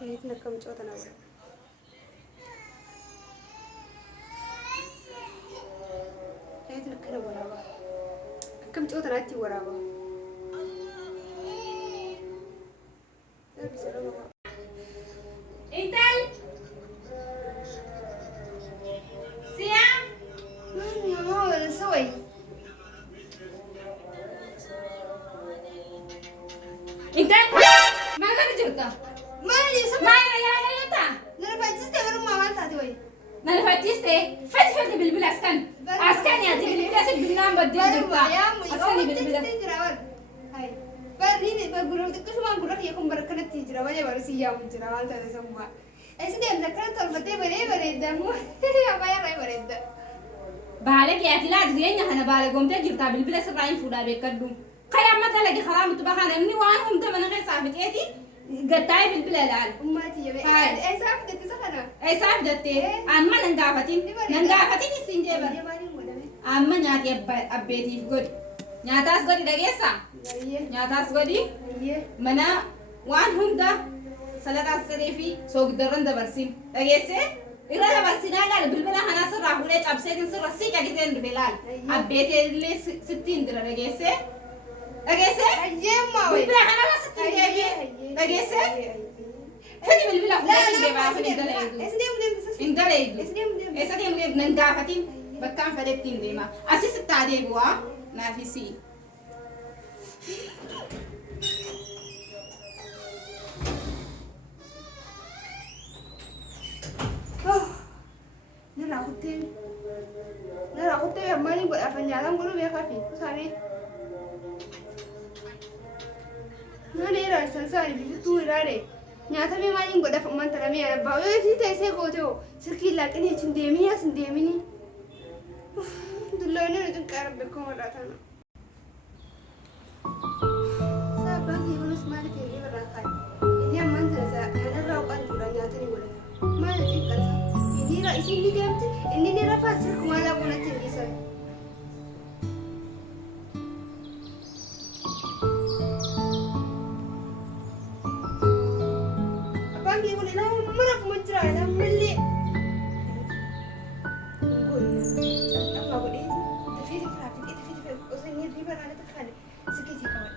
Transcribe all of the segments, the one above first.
كيف نكمل شو تناول كيف نكمل ورابا كم شو تناتي ورابا Intel, Siam, ما يا ماما أنا سوي Intel, mana kan cerita? ما يسوي Mana ya cerita? أنا فاجست أقول ما عملت هذي Nana fatis teh, fat bil askan, askan ya bil askan bil nam badil cerita. Askan bil Ini bagus itu cuma burak ya kum berkenat hijrah aja baru siam hijrah alta ada semua. Sini yang zakat tolbatnya beredar mu apa ya kayak beredar. Balik ya tilad dia hana balik gomta cerita bil askan fuda bekadum. Kayak mata lagi haram itu bahkan ini wanhum tuh mana kayak sabit eti gatai bil alal. Ummati ya be. Saf itu sakana. Saf dete, amma nanggafatin isinjeba. Amma nyati abbeti god. Nyatas god dagesa. Nyatas godi mana waan hunda salata sarifi soog daran dabarsin dhagesse irra dabarsinaa laal bilbila kana sirraa fuudhee cabseetin sirra si cagiseen dhufe laal abbeetee illee sittiin dira dhagesse bilbila kanarra sittiin deebi'e dhagesse fedi bilbila fuudhee deebaafin hin daleeydu eessa deemnee nan gaafatin bakkaan fedhetti hin deema asi sittaa deebi'aa naafisii. Nara aku yang mana buat apa jalan gue biar kafe, kusari. Nara ini selesai di situ rare. Nyata memang yang buat apa mantra memang bawa sih tese kojo. Sekilas ini cendemi ya cendemi ni. Dulu ini itu karab bekom rata. Sabang hiburan semari kiri berakai. Ini aman terasa. Ada raukan juga nyata ni boleh. Mana sih kerja? Ini dia tu. Ini dia apa sih? Kumala pun ada di sana. Apa yang boleh nak? Mana pun mencerai, nak meli. Apa boleh? Tapi dia berapa? Tapi usai ni riba ada tak kali. Sikit kawan.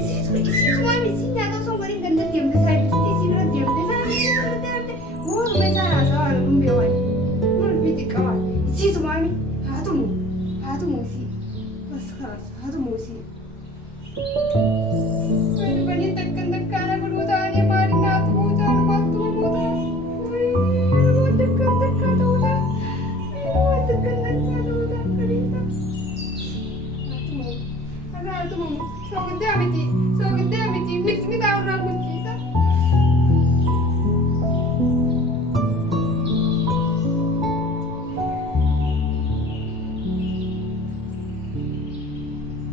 isiitu maami isiin nyaata osoo waliin ganda deemte isaa ibsitii isii bira deemte isaa deemte warra isaa haasaa waan hundee waan maal biti qabaa isiitu maami haatumu isii bas kalaas haatumu isii. Wani bani takkan takkaana godhuu taa'anii maali naatu buutaan maaltu buutaan waan takkan takkaa ta'uudhaan waan takkan takkaa ta'uudhaan kaliitaa. Haatumu soo guddaa miti miti taa'urraa bulchiisa.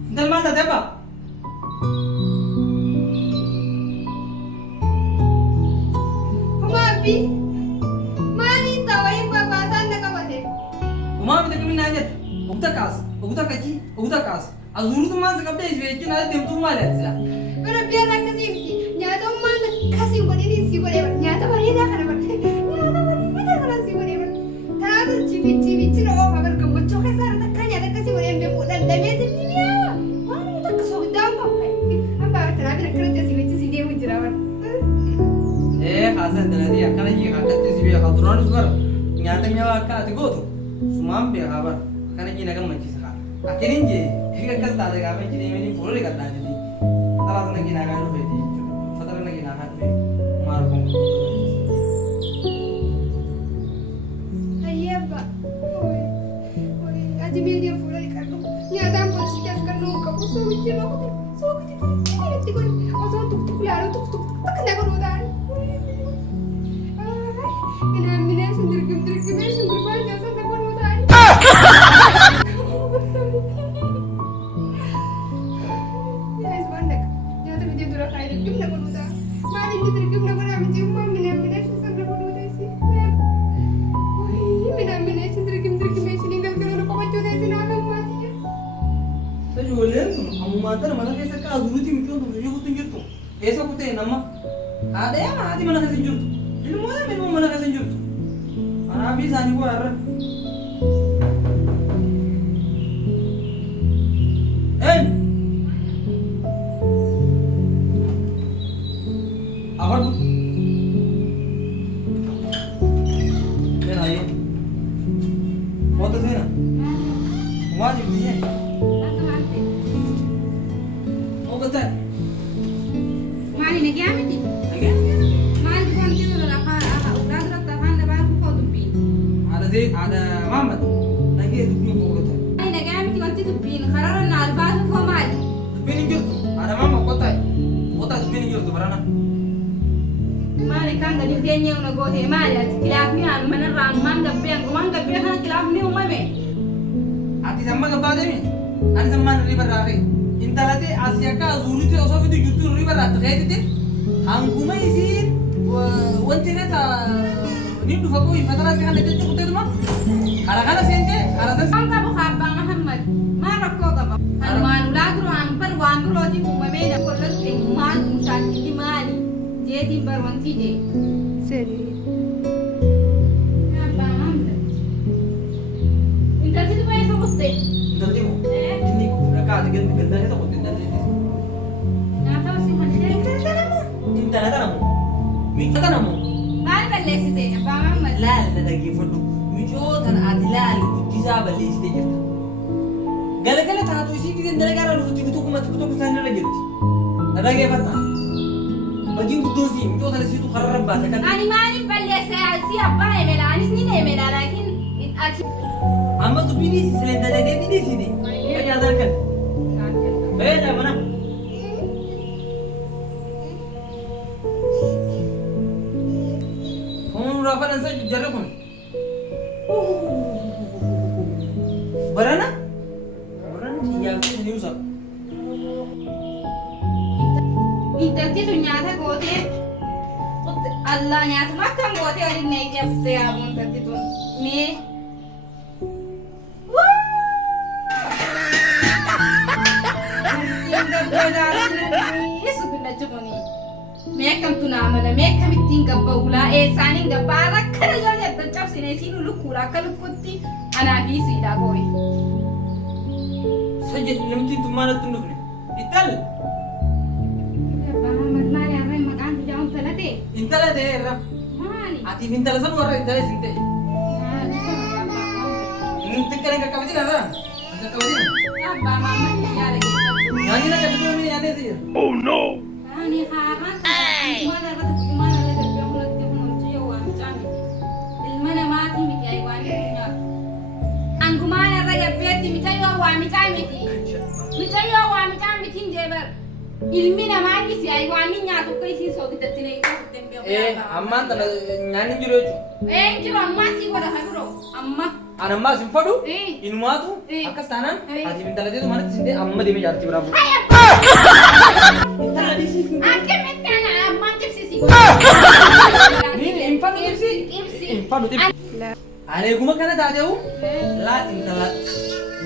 Intal maal taatee abbaa? Maaliin tawayin babaataan na qabate? Umaa bita kami naan jette ogta kachi ogta kaas azurutu maan sa qabdee isbeechuun haala deemtuu maali ati sila? Bara biyya akkasii miti nyaata ummaan akkasii godhanii sii godhee bara nyaata bareedaa kana bara nyaata bareedaa kana sii godhee bara kanaatu cibichi na oofa bara gammachuu keessaa irratti akka nyaata akkasii godhee beeku dhandhameetiin ni mi'aawa waan inni takka soo guddaa hin qabu hambaa tanaa bira akkana cibichi sii deemu jira bara. Hasan dalati akkana jii akkatti si beekaa duraan bara nyaata mi'aawaa akka ati gootu sumaan beekaa bara akkana jii na gammachiisa haa akkiniin jee akkas taate gaafa itti deemanii fuuldura gaddaa jedhi alaasa naginaa kaa dhufee jechuudha fatara naginaa kaa dhufee maal kun Hayyee abbaa ati miidiyaan fuula dhiqadhu nyaataan boolisitti as kan nuun qabu soo hojii makute soo hojii itti godhi osoo tuktuk laaluu tuktuk akka na godhuu ta'an. Minamine sindirgimee sindirbaa jasa na godhuu ta'an. Yaa'is waan dhaqa nyaata biyya dura kaa'ee dirgim na godhuu ta'a. Maal inni dirgim na godhaa miti immoo minamine sisa na godhuu ta'esi. Minamine sindirgimee siniin galgaloo na qabachuu ta'esi naannoo maatiyya. Ijoolleen sun ammumaan tana mana keessa akka azuruutii micoon tokko ishee kutti hin jirtu. Eessa kuttee nama? Haadha yaa haati mana keessa hin jirtu. Ilmoo mana keessa hin jirtu. Kanaaf isaanii waa irra. Afadhu. Seenaa moota seenaa. Maal ibsee? Ogataa. Maali nagaa miti? Nagaa. Maali wanti dura lafa udaa duratti afaan dabaa kufoo dubbiin. Ada Muhammad. Nagaa dubbiin ogataa. Maali nagaa miti wanti dubbiin karara na albaa kufoo maali? Dubbiin hin jirtu. Ada Muhammad qotaay. Qotaa dubbiin hin jirtu barana. Maali kan gadi teenyee una gootee maali ati kilaafni aan manarraa ammaan gabbee kana kilaafni uumame. Ati samma gabbaa deemi. Ani sammaan riba raafee. Intalatee asii akka azuuritti osoo fidu jirtu riba raafte keetitti hanguma isiin wanti neta ni dhufa koo fatara kana jechuun kuteetuma karaa kana seentee karaa sana. Waan qabu Abbaa Muhammad maal rakkoo qaba? Kan waan ulaa duraan bar waan birootiin uumamee na kollatti maal mushaakkilli maali? Jeetiin bar wanti jee. Seni. Abbaa Muhammad. Intalti tuba eessa kutte? Intalti moo? Inni kun dhagaa ati ganda keessa kutte intalti. Nyaata osii kan ishee. Intala tana moo? Miicoo tana moo? Maal balleessite Abbaa Muhammad? Laal na dhaggeeffadhu. Miicoo tana ati laali guddisaa balleessitee jirta. Galgala taatu isii giseen dalagaa irraa dhufutti tokko isaan irra jirti. Na dhaggeeffadhaa. Bagiin guddoo si miicoo tana siitu karaa rabbaasa kan. Ani maaliif balleesse si abbaa eemela anis ni eemela laakiin ati. Amma dubbiin sileen dalagee ni dhiisiti. Fayyaadaa kan. Fayyaadaa mana. Kun rafan sa jarre kun. Barana? Barana siyaasni ni usap. Intalti tun nyaata gootee Allah nyaatuma akkam gootee waliin na ijabse yaamuun intalti tun mee. Mee akkamtu naamala mee akkamittiin gabbaa ulaa eessaaniin gabbaa rakkana yoo jettan cabsine siin lukkuudha akka lukkuutti anaa fi siidhaa gooyi. Sajjad namtiin tummaa natti hin dhufne. Intal. Abbaa Mahammad maali harreen maqaan biyyaa intala ta'e? Intala ta'eerra. Maali? Atiif intala san warra intala isin ta'e. Maali sama abbaa Inni xiqqaa hin qaqqabatin irra. Hin qaqqabatin. Abbaa Mahammad biyyaa dhageeffatu. Nyaanni na gaddu ni nyaanni si. Ani haaraan mana irratti mana irratti darbee mul'atti kunuunchi yoo waamichaa miti. Ilma namaatii miti ayi waan nyaatu. Angumaan irra gabbeetti mitayyoo waamichaa miti. Mitayyoo waamichaa miti hin jeebar. Ilmi namaatis ayi waan nyaatu akka isiin soogidatti na itti Ammaan tana nyaanni jiru jechuudha. Jiru ammaa sii godha kan biroo amma. An ammaa sin fadhu. Eh. Inumaatu Eh. akkas taanaan Eh. atiif intala ta'etu manatti sin ta'e amma deemee jaartii biraa fuudha. Intala dhiisiif hin ta'e. Akkamitti ana ammaan jibsisi. Hin fadhu ibsi. Ibsi. Hin fadhu ibsi. Ani eeguma kana taate'u laat intala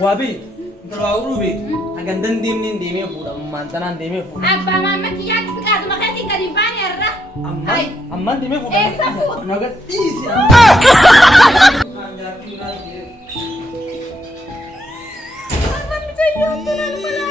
waa beektu. Intala waa uruu beektu. Hagan dandeemneen deemee fuudha. Ammaan tanaan deemee fuudha. Abbaa Mahammad kiyyaatti fiqaatuma keetiin gadi hin baane irra. Ammaan deemee fuudha. Eessa fuudha? Naga dhiisi. Mitayyoo tunan mana